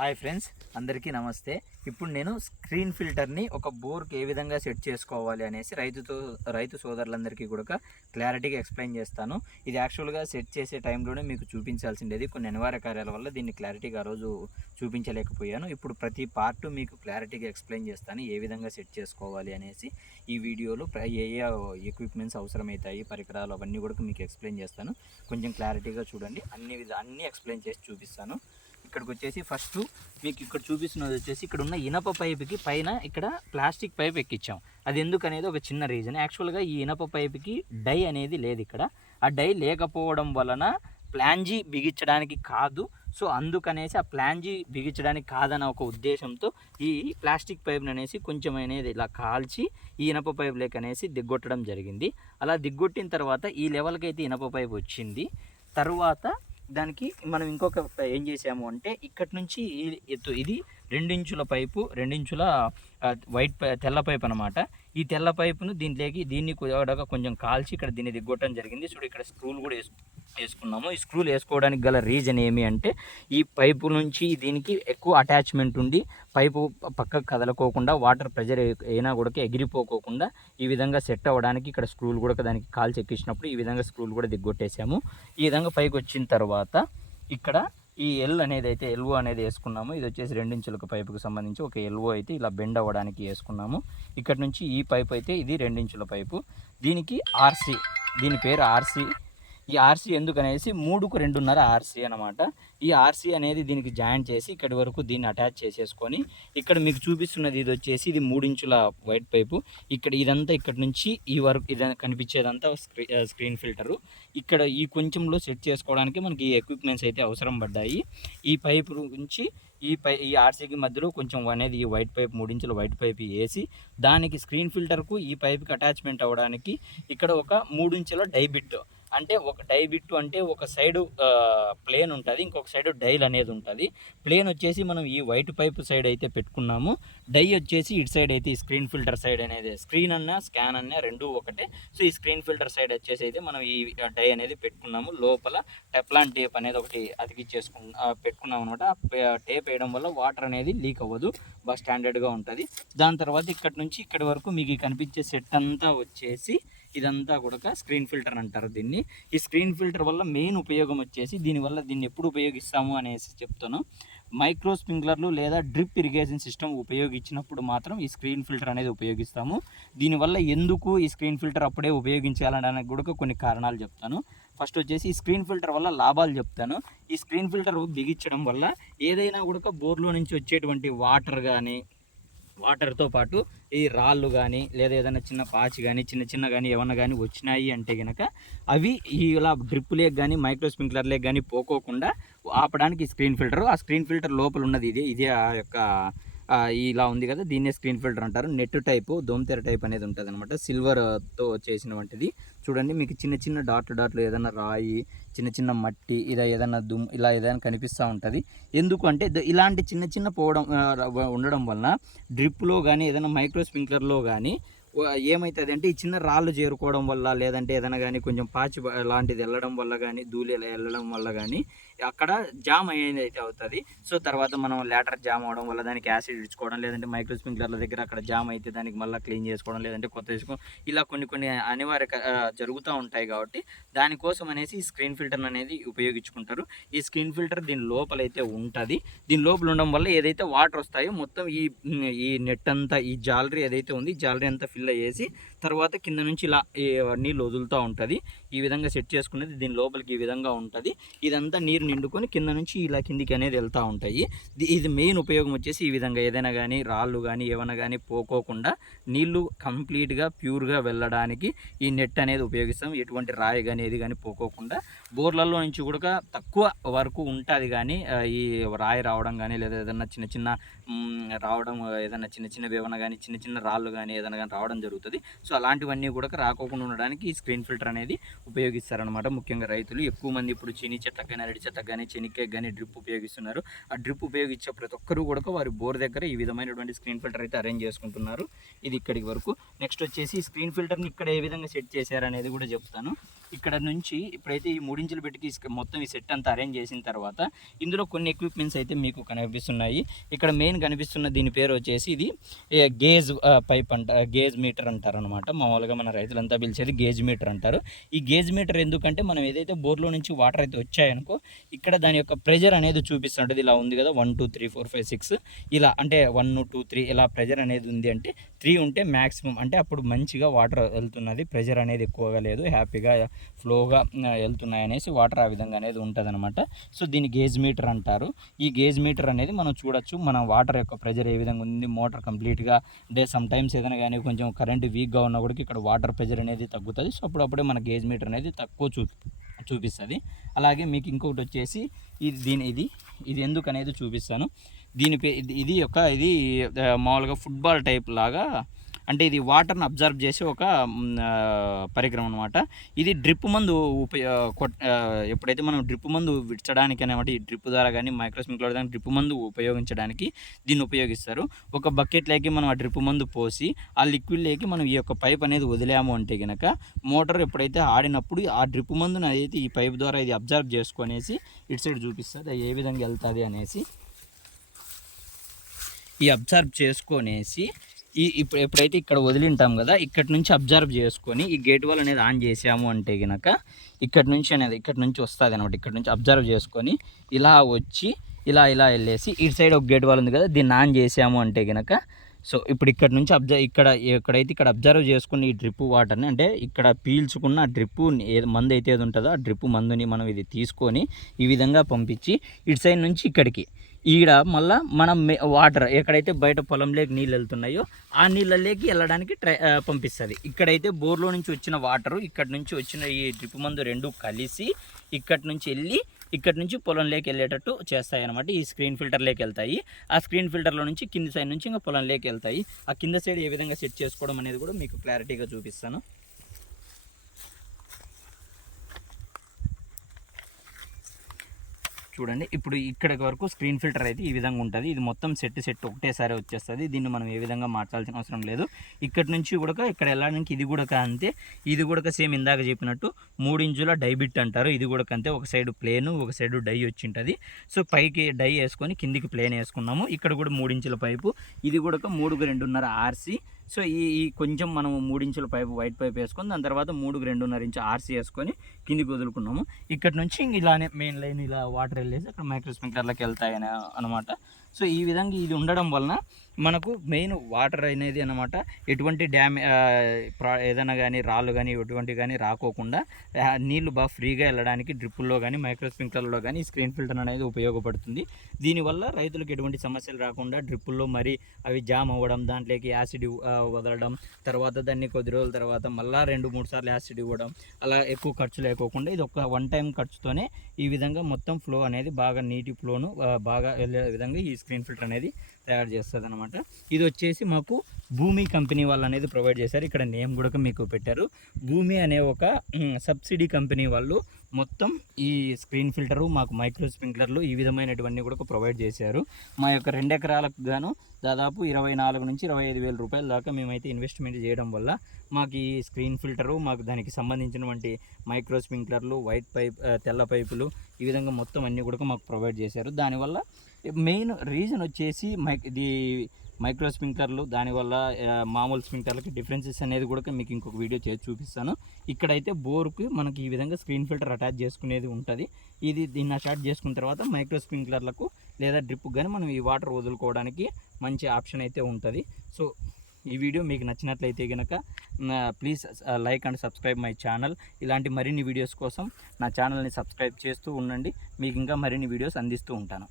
Hi friends, అందరికీ నమస్తే. ఇప్పుడు నేను స్క్రీన్ ఫిల్టర్ని ఒక బోర్కి ఏ విధంగా సెట్ చేసుకోవాలి అనేసి రైతు సోదరులందరికీ కూడా క్లారిటీగా ఎక్స్ప్లెయిన్ చేస్తాను. ఇది యాక్చువల్గా సెట్ చేసే టైంలోనే మీకు చూపించాల్సిండేది. కొన్ని అనివార్య కార్యాల వల్ల దీన్ని క్లారిటీగా ఆ రోజు చూపించలేకపోయాను. ఇప్పుడు ప్రతి పార్ట్ మీకు క్లారిటీగా ఎక్స్ప్లెయిన్ చేస్తాను, ఏ విధంగా సెట్ చేసుకోవాలి అనేసి. ఈ వీడియోలో ఏ ఏ ఎక్విప్మెంట్స్ అవసరమవుతాయి, పరికరాలు, అవన్నీ కూడా మీకు ఎక్స్ప్లెయిన్ చేస్తాను. కొంచెం క్లారిటీగా చూడండి. అన్నీ ఎక్స్ప్లెయిన్ చేసి చూపిస్తాను. ఇక్కడికి వచ్చేసి ఫస్ట్ మీకు ఇక్కడ చూపిస్తున్నది వచ్చేసి ఇక్కడ ఉన్న ఇనప పైపుకి పైన ఇక్కడ ప్లాస్టిక్ పైప్ ఎక్కించాం. అది ఎందుకనేది ఒక చిన్న రీజన్. యాక్చువల్గా ఈ ఇనప పైపుకి డై అనేది లేదు ఇక్కడ. ఆ డై లేకపోవడం వలన ప్లాంజీ బిగించడానికి కాదు. సో అందుకనేసి ఆ ప్లాంజీ బిగించడానికి కాదన్న ఒక ఉద్దేశంతో ఈ ప్లాస్టిక్ పైప్ని అనేసి కొంచెం అనేది ఇలా కాల్చి ఈ ఇనప పైపు లేక అనేసి దిగ్గొట్టడం జరిగింది. అలా దిగ్గొట్టిన తర్వాత ఈ లెవెల్కి అయితే ఇనప పైపు వచ్చింది. తర్వాత దానికి మనం ఇంకొక ఏం చేసాము అంటే ఇక్కడి నుంచి ఇది 2 ఇంచుల పైపు, 2 ఇంచుల తెల్ల పైపు అనమాట. ఈ తెల్ల పైపును దీన్ని కూడా కొంచెం కాల్చి ఇక్కడ దీన్ని దిగ్గొట్టడం జరిగింది. చూడు, ఇక్కడ స్క్రూలు కూడా వేసుకున్నాము. ఈ స్క్రూలు వేసుకోవడానికి గల రీజన్ ఏమి అంటే ఈ పైపు నుంచి దీనికి ఎక్కువ అటాచ్మెంట్ ఉండి పైపు పక్కకు కదలకోకుండా, వాటర్ ప్రెజర్ అయినా కూడా ఎగిరిపోకోకుండా ఈ విధంగా సెట్ అవ్వడానికి ఇక్కడ స్క్రూలు కూడా దానికి కాల్చి ఎక్కించినప్పుడు ఈ విధంగా స్క్రూలు కూడా దిగ్గొట్టేసాము. ఈ విధంగా పైకి వచ్చిన తర్వాత ఇక్కడ ఈ ఎల్ఓ అనేది వేసుకున్నాము. ఇది వచ్చేసి 2 ఇంచుల పైపుకి సంబంధించి ఒక ఎల్ఓ అయితే ఇలా బెండ్ అవ్వడానికి వేసుకున్నాము. ఇక్కడ నుంచి ఈ పైపు అయితే ఇది 2 ఇంచుల పైపు. దీనికి ఆర్సీ, దీని పేరు ఆర్సీ. ఈ ఆర్సీ ఎందుకనేసి 3కు 2.5 ఆర్సీ అనమాట. ఈ ఆర్సీ అనేది దీనికి జాయింట్ చేసి ఇక్కడి వరకు దీన్ని అటాచ్ చేసేసుకొని ఇక్కడ మీకు చూపిస్తున్నది ఇది వచ్చేసి ఇది 3 ఇంచుల వైట్ పైపు. ఇదంతా ఇక్కడ నుంచి ఈ వరకు ఇది కనిపించేదంతా స్క్రీన్ ఫిల్టరు. ఇక్కడ ఈ కొంచెంలో సెట్ చేసుకోవడానికి మనకి ఈ ఎక్విప్మెంట్స్ అయితే అవసరం పడ్డాయి. ఈ పైపు నుంచి ఈ ఆర్సీకి మధ్యలో కొంచెం అనేది ఈ వైట్ పైప్ 3 ఇంచుల వైట్ పైప్ వేసి దానికి స్క్రీన్ ఫిల్టర్కు ఈ పైప్కి అటాచ్మెంట్ అవ్వడానికి ఇక్కడ ఒక 3 ఇంచుల డైబిట్, అంటే ఒక డైబిట్ అంటే ఒక సైడు ప్లేన్ ఉంటుంది, ఇంకొక సైడు డైల్ అనేది ఉంటుంది. ప్లేన్ వచ్చేసి మనం ఈ వైట్ పైప్ సైడ్ అయితే పెట్టుకున్నాము. డై వచ్చేసి ఇటు సైడ్ అయితే ఈ స్క్రీన్ ఫిల్టర్ సైడ్ అనేది, స్క్రీన్ అన్నా స్కాన్ అన్నా రెండూ ఒకటే. సో ఈ స్క్రీన్ ఫిల్టర్ సైడ్ వచ్చేసి అయితే మనం ఈ డై అనేది పెట్టుకున్నాము. లోపల టెఫ్లాన్ టేప్ అనేది ఒకటి పెట్టుకున్నాం అనమాట. టేప్ వేయడం వల్ల వాటర్ అనేది లీక్ అవ్వదు, బాగా స్టాండర్డ్గా ఉంటుంది. దాని తర్వాత ఇక్కడ నుంచి ఇక్కడి వరకు మీకు కనిపించే సెట్ అంతా వచ్చేసి ఇదంతా కూడా స్క్రీన్ ఫిల్టర్ అంటారు దీన్ని. ఈ స్క్రీన్ ఫిల్టర్ వల్ల మెయిన్ ఉపయోగం వచ్చేసి దీన్ని ఎప్పుడు ఉపయోగిస్తాము అనేసి చెప్తాను. మైక్రో స్ప్రింక్లర్లు లేదా డ్రిప్ ఇరిగేషన్ సిస్టమ్ ఉపయోగించినప్పుడు మాత్రం ఈ స్క్రీన్ ఫిల్టర్ అనేది ఉపయోగిస్తాము. దీనివల్ల ఎందుకు ఈ స్క్రీన్ ఫిల్టర్ అప్పుడే ఉపయోగించాలనడానికి కూడా కొన్ని కారణాలు చెప్తాను. ఫస్ట్ వచ్చేసి ఈ స్క్రీన్ ఫిల్టర్ వల్ల లాభాలు చెప్తాను. ఈ స్క్రీన్ ఫిల్టర్ బిగించడం వల్ల ఏదైనా కూడా బోర్లో నుంచి వచ్చేటువంటి వాటర్తో పాటు ఈ రాళ్ళు కానీ లేదా ఏదైనా చిన్న పాచి కానీ చిన్న కానీ ఏమన్నా కానీ వచ్చినాయి అంటే కనుక అవి ఇలా డ్రిప్ లేక్ కానీ మైక్రో స్ప్రింక్లర్ లేక్ కానీ పోకోకుండా ఆపడానికి స్క్రీన్ ఫిల్టర్. ఆ స్క్రీన్ ఫిల్టర్ లోపల ఉన్నది ఇదే ఆ యొక్క ఇలా ఉంది కదా, దీన్నే స్క్రీన్ ఫిల్టర్ అంటారు. నెట్ టైపు, దోమతెర టైప్ అనేది ఉంటుంది అనమాట, సిల్వర్తో చేసిన వంటిది. చూడండి, మీకు చిన్న డాట్లు ఏదైనా రాయి, చిన్న మట్టి, ఏదైనా ఇలా ఏదైనా కనిపిస్తూ ఉంటుంది. ఎందుకు అంటే ఇలాంటి చిన్న పోవడం ఉండడం వలన డ్రిప్లో కానీ ఏదైనా మైక్రో స్ప్రింక్లర్లో కానీ ఏమవుతుంది అంటే ఈ చిన్న రాళ్ళు చేరుకోవడం వల్ల, లేదంటే ఏదైనా కానీ కొంచెం పాచి లాంటిది వెళ్ళడం వల్ల కానీ, ధూళి వెళ్ళడం వల్ల కానీ అక్కడ జామ్ అనేది అయితే అవుతుంది. సో తర్వాత మనం లేటర్ జామ్ అవడం వల్ల దానికి యాసిడ్ ఇచ్చుకోవడం, లేదంటే మైక్రో స్ప్రింక్లర్ల దగ్గర అక్కడ జామ్ అయితే దానికి మళ్ళీ క్లీన్ చేసుకోవడం, లేదంటే కొత్త తీసుకోవడం, ఇలా కొన్ని అనివార్య జరుగుతూ ఉంటాయి. కాబట్టి దానికోసం అనేసి ఈ స్క్రీన్ ఫిల్టర్ అనేది ఉపయోగించుకుంటారు. ఈ స్క్రీన్ ఫిల్టర్ దీని లోపలైతే ఉంటుంది. దీని లోపల ఉండడం వల్ల ఏదైతే వాటర్ వస్తాయో మొత్తం ఈ నెట్ అంతా, ఈ జాలరీ ఏదైతే ఉంది, జాలరీ అంతా ఫిల్ అయ్యేసి తర్వాత కింద నుంచి ఇలా నీళ్ళు వదులుతూ ఉంటుంది. ఈ విధంగా సెట్ చేసుకునేది దీని లోపలికి ఈ విధంగా ఉంటుంది. ఇదంతా నీరు నిండుకొని కింద నుంచి ఇలా కిందికి అనేది వెళ్తూ ఉంటాయి. ఇది మెయిన్ ఉపయోగం వచ్చేసి ఈ విధంగా ఏదైనా కానీ రాళ్ళు కానీ ఏమైనా కానీ పోకోకుండా నీళ్లు కంప్లీట్గా ప్యూర్గా వెళ్ళడానికి ఈ నెట్ అనేది ఉపయోగిస్తాం. ఎటువంటి రాయి కానీ ఏది కానీ పోకోకుండా బోర్లలో నుంచి కూడా తక్కువ వరకు ఉంటుంది. కానీ ఈ రాయి రావడం కానీ లేదా ఏదైనా చిన్న రావడం, ఏదైనా చిన్నవి ఏమైనా కానీ చిన్న రాళ్ళు కానీ ఏదైనా కానీ రావడం జరుగుతుంది. సో అలాంటివన్నీ కూడా రాకోకుండా ఉండడానికి ఈ స్క్రీన్ ఫిల్టర్ అనేది ఉపయోగిస్తారనమాట. ముఖ్యంగా రైతులు ఎక్కువ మంది ఇప్పుడు చీనీ చెట్లకు కానీ, అరటి చెట్లకు కానీ, చెనిక్కాయకు కానీ డ్రిప్ ఉపయోగిస్తున్నారు. ఆ డ్రిప్ ఉపయోగించే ప్రతి ఒక్కరు కూడా వారి బోర్ దగ్గర ఈ విధమైనటువంటి స్క్రీన్ ఫిల్టర్ అయితే అరేంజ్ చేసుకుంటున్నారు. ఇది ఇక్కడికి వరకు. నెక్స్ట్ వచ్చేసి స్క్రీన్ ఫిల్టర్ని ఇక్కడ ఏ విధంగా సెట్ చేశారనేది కూడా చెప్తాను. ఇక్కడ నుంచి ఇప్పుడైతే ఈ 3 ఇంచుల బిట్కి మొత్తం ఈ సెట్ అంతా అరేంజ్ చేసిన తర్వాత ఇందులో కొన్ని ఎక్విప్మెంట్స్ అయితే మీకు కనిపిస్తున్నాయి. ఇక్కడ మెయిన్ కనిపిస్తున్న దీని పేరు వచ్చేసి ఇది గేజ్ పైప్ గేజ్ మీటర్ అంటారు అనమాట. మామూలుగా మన రైతులంతా పిలిచేది గేజ్ మీటర్ అంటారు. ఈ గేజ్ మీటర్ ఎందుకంటే మనం ఏదైతే బోర్లో నుంచి వాటర్ అయితే వచ్చాయనుకో ఇక్కడ దాని యొక్క ప్రెజర్ అనేది చూపిస్తుంటుంది. ఇలా ఉంది కదా 1 2 3 4 5 6 ఇలా అంటే 1 2 3 ఇలా ప్రెజర్ అనేది ఉంది అంటే 3 ఉంటే మ్యాక్సిమం అంటే అప్పుడు మంచిగా వాటర్ వెళ్తున్నది, ప్రెజర్ అనేది ఎక్కువగా లేదు, హ్యాపీగా ఫ్లోగా వెళ్తున్నాయి అనేసి వాటర్ ఆ విధంగా అనేది ఉంటుంది అనమాట. సో దీన్ని గేజ్ మీటర్ అంటారు. ఈ గేజ్ మీటర్ అనేది మనం చూడొచ్చు మన వాటర్ యొక్క ప్రెజర్ ఏ విధంగా ఉంది, మోటార్ కంప్లీట్గా అంటే సమ్ టైమ్స్ ఏదైనా కానీ కొంచెం కరెంట్ వీక్గా ఉన్నా కూడా ఇక్కడ వాటర్ ప్రెజర్ అనేది తగ్గుతుంది. సో అప్పుడప్పుడే మన గేజ్ మీటర్ అనేది తక్కువ చూపిస్తుంది. అలాగే మీకు ఇంకొకటి వచ్చేసి ఇది ఎందుకు అనేది చూపిస్తాను. ఇది మామూలుగా ఫుట్బాల్ టైప్ లాగా అంటే ఇది వాటర్ని అబ్జర్వ్ చేసి ఒక పరికరం అనమాట. ఇది డ్రిప్ మందు ఎప్పుడైతే మనం డ్రిప్ మందు విడ్చడానికి అనమాట ఈ డ్రిప్ ద్వారా కానీ మైక్రో స్ప్రింక్లర్ ద్వారా డ్రిప్ మందు ఉపయోగించడానికి దీన్ని ఉపయోగిస్తారు. ఒక బకెట్లోకి మనం ఆ డ్రిప్ మందు పోసి ఆ లిక్విడ్లోకి మనం ఈ యొక్క పైప్ అనేది వదిలాము అంటే కనుక మోటార్ ఎప్పుడైతే ఆడినప్పుడు ఆ డ్రిప్ మందుని అయితే ఈ పైప్ ద్వారా ఇది అబ్జర్వ్ చేసుకునేసి ఇటు సైడ్ చూపిస్తుంది ఏ విధంగా వెళ్తుంది అనేసి. ఈ అబ్జర్వ్ చేసుకొనేసి ఎప్పుడైతే ఇక్కడ వదిలింటాం కదా ఇక్కడ నుంచి అబ్జర్వ్ చేసుకొని ఈ గేట్ వాల్ అనేది ఆన్ చేసాము అంటే కనుక ఇక్కడ నుంచి వస్తుంది అనమాట. ఇక్కడ నుంచి అబ్జర్వ్ చేసుకొని ఇలా వచ్చి ఇలా వెళ్ళేసి ఇటు సైడ్ ఒక గేట్ వాల్ ఉంది కదా దీన్ని ఆన్ చేసాము అంటే కనుక సో ఇప్పుడు ఇక్కడ నుంచి ఇక్కడ అబ్జర్వ్ చేసుకుని ఈ డ్రిప్ వాటర్ని అంటే ఇక్కడ పీల్చుకున్న డ్రిప్ మందు అయితే ఏది ఉంటుందో ఆ డ్రిప్ మందుని మనం ఇది తీసుకొని ఈ విధంగా పంపించి ఇటు సైడ్ నుంచి ఇక్కడికి ఈడ మళ్ళీ మనం వాటర్ ఎక్కడైతే బయట పొలంలోకి నీళ్ళు వెళ్తున్నాయో ఆ నీళ్ళలోకి వెళ్ళడానికి పంపిస్తుంది. ఇక్కడైతే బోర్లో నుంచి వచ్చిన వాటరు ఇక్కడ నుంచి వచ్చిన ఈ డ్రిప్ మందు రెండు కలిసి ఇక్కడి నుంచి వెళ్ళి ఇక్కడ నుంచి పొలంలోకి వెళ్ళేటట్టు చేస్తాయి అనమాట. ఈ స్క్రీన్ ఫిల్టర్లోకి వెళ్తాయి. ఆ స్క్రీన్ ఫిల్టర్లో నుంచి కింది సైడ్ నుంచి ఇంకా పొలంలోకి వెళ్తాయి. ఆ కింద సైడ్ ఏ విధంగా సెట్ చేసుకోవడం అనేది కూడా మీకు క్లారిటీగా చూపిస్తాను. చూడండి ఇప్పుడు ఇక్కడికి వరకు స్క్రీన్ ఫిల్టర్ అయితే ఈ విధంగా ఉంటుంది. ఇది మొత్తం సెట్ ఒకటేసారి వచ్చేస్తుంది. దీన్ని మనం ఏ విధంగా మార్చాల్సిన అవసరం లేదు. ఇక్కడ నుంచి కూడా ఇక్కడ వెళ్ళడానికి ఇది కూడా అంతే. ఇది కూడా సేమ్ ఇందాక చెప్పినట్టు 3 ఇంచుల డై బిట్ అంటారు. ఇది కూడా అంతే. ఒక సైడ్ ప్లేను ఒక సైడ్ డై వచ్చి ఉంటుంది. సో పైకి డై వేసుకొని కిందికి ప్లేన్ వేసుకున్నాము. ఇక్కడ కూడా 3 ఇంచుల పైపు. ఇది కూడా 3కు 2.5 ఆర్సీ. సో ఈ కొంచెం మనం 3 ఇంచుల పైపు వైట్ పైప్ వేసుకొని దాని తర్వాత 3కు 2.5 ఇంచు ఆర్సీ వేసుకొని కిందికి వదులుకున్నాము. ఇక్కడ నుంచి ఇలానే మెయిన్ లైన్ ఇలా వాటర్ వెళ్ళేసి అక్కడ మైక్రో స్ప్రింక్లర్లకు వెళ్తాయని అనమాట. సో ఈ విధంగా ఇది ఉండడం వలన మనకు మెయిన్ వాటర్ అనేది అనమాట ఎటువంటి ఏదైనా కానీ రాళ్ళు కానీ ఎటువంటి కానీ రాకోకుండా నీళ్లు బాగా ఫ్రీగా వెళ్ళడానికి డ్రిప్పుల్లో కానీ మైక్రో స్ప్రింక్లర్లో కానీ స్క్రీన్ ఫిల్టర్ అనేది ఉపయోగపడుతుంది. దీనివల్ల రైతులకు ఎటువంటి సమస్యలు రాకుండా డ్రిప్పుల్లో మరి అవి జామ్ అవ్వడం, దాంట్లోకి యాసిడ్ వదలడం, తర్వాత దాన్ని కొద్ది రోజుల తర్వాత మళ్ళీ 2-3 సార్లు యాసిడ్ ఇవ్వడం, అలా ఎక్కువ ఖర్చు లేకోకుండా ఇది ఒక 1 టైం ఖర్చుతోనే ఈ విధంగా మొత్తం ఫ్లో అనేది బాగా నీటి ఫ్లోను బాగా వెళ్ళే విధంగా ఈ స్క్రీన్ ఫిల్టర్ అనేది తయారు చేస్తుంది అనమాట. ఇది వచ్చేసి మాకు భూమి కంపెనీ వాళ్ళు అనేది ప్రొవైడ్ చేశారు. ఇక్కడ నేమ్ కూడా మీకు పెట్టారు. భూమి అనే ఒక సబ్సిడీ కంపెనీ వాళ్ళు మొత్తం ఈ స్క్రీన్ ఫిల్టరు మాకు మైక్రో స్ప్రింక్లర్లు ఈ విధమైనటువన్నీ కూడా ప్రొవైడ్ చేశారు. మా యొక్క 2 ఎకరాలకు గాను దాదాపు 24 నుంచి 25 వేల రూపాయల దాకా మేమైతే ఇన్వెస్ట్మెంట్ చేయడం వల్ల మాకు ఈ స్క్రీన్ ఫిల్టరు మాకు దానికి సంబంధించినటువంటి మైక్రో స్ప్రింక్లర్లు వైట్ పైప్ తెల్ల పైపులు ఈ విధంగా మొత్తం అన్నీ కూడా మాకు ప్రొవైడ్ చేశారు. దానివల్ల మెయిన్ రీజన్ వచ్చేసి ఇది మైక్రో స్ప్రింక్లర్లు దానివల్ల మామూలు స్ప్రింక్లర్లకి డిఫరెన్సెస్ అనేది కూడా మీకు ఇంకొక వీడియో చేసి చూపిస్తాను. ఇక్కడైతే బోర్కి మనకి ఈ విధంగా స్క్రీన్ ఫిల్టర్ అటాచ్ చేసుకునేది ఉంటుంది. దీన్ని అటాచ్ చేసుకున్న తర్వాత మైక్రో స్ప్రింక్లర్లకు లేదా డ్రిప్కి కానీ మనం ఈ వాటర్ వదులుకోవడానికి మంచి ఆప్షన్ అయితే ఉంటుంది. సో ఈ వీడియో మీకు నచ్చినట్లయితే కనుక please like and subscribe my channel. ఇలాంటి మరిన్ని వీడియోస్ కోసం నా ఛానల్ని సబ్స్క్రైబ్ చేస్తూ ఉండండి. మీకు ఇంకా మరిన్ని వీడియోస్ అందిస్తూ ఉంటాను.